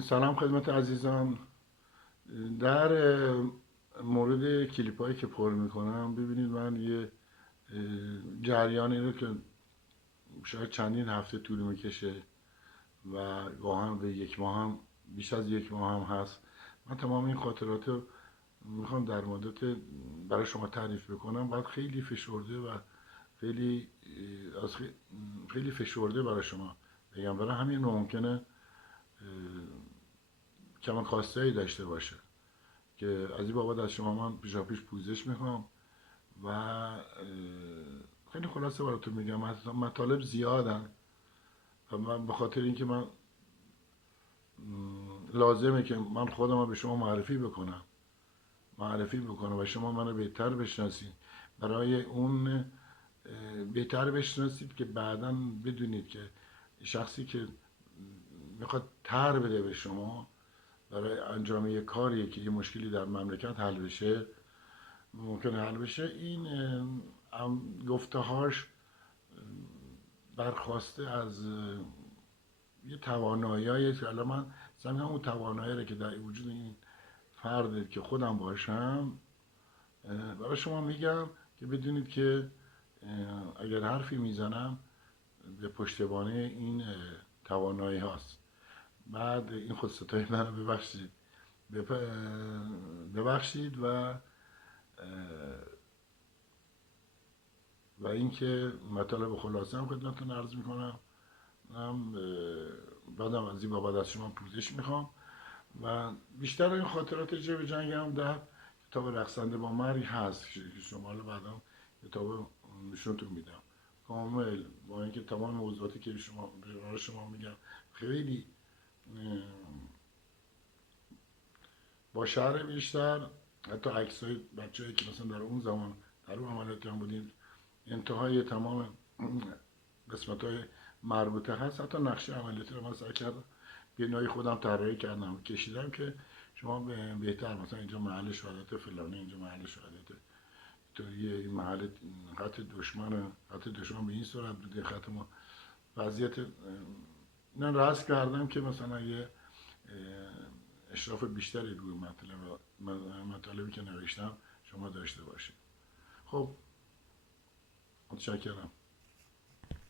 سلام خدمت عزیزان. در مورد کلیپ هایی که پر میکنم ببینید من یه جریانی رو که شاید چندین هفته طول میکشه و گاهن به یک ماه هم بیش از یک ماه هم هست. من تمام این خاطرات رو میخوام در مدت برای شما تعریف بکنم. بعد خیلی فشرده و خیلی خیلی فشرده برای شما بگم، برای همین ممکنه کمان خواستهایی داشته باشه که از این بابت از شما من پیش پوزش میخوام و خیلی خلاصه براتون میگم. مطالب زیادن و من به خاطر اینکه من لازمه که من خودم رو به شما معرفی بکنم و شما منو بهتر بشناسید. برای اون بهتر بشناسید که بعدا بدونید که شخصی که میخواد تر بده به شما برای انجام یک کاری که یه مشکلی در مملکت حل بشه، ممکنه حل بشه، این گفته‌هاش برخواسته از یه توانایی که الان من سعی می‌کنم اون توانایی رو که در وجود این فرد که خودم باشم برای شما میگم که بدونید که اگر حرفی میزنم به پشتوانه این توانایی هاست. بعد این خودستای منو ببخشید و اینکه مطالب خلاصه هم خدمتتون عرض میکنم. بعدم از این بابت از شما پوزش میخوام و بیشتر این خاطرات جبه جنگ هم در کتاب رقصنده با مرگ هست که شما رو بعدم کتاب نشونتون میدم کامل، با اینکه تمام موضوعاتی که برای شما میگم خیلی با شعر بیشتر، حتی عکسای بچه‌ای که مثلا در اون زمان در اون عملیاتی هم بودیم انتهای تمام قسمت‌های مربوطه هست. حتی نقشه عملیاتی رو من سعی کردم به نوعی خودم طراحی کردم، کشیدم که شما بهتر مثلا اینجا محل شهادت فلانی، اینجا محل شهادت تو یه محل خط دشمن به این صورت بوده، خط ما وضعیت من رأس کردم که مثلا یه اشراف بیشتری روی مطالبی که نوشتم شما داشته باشید. خب متشکرم.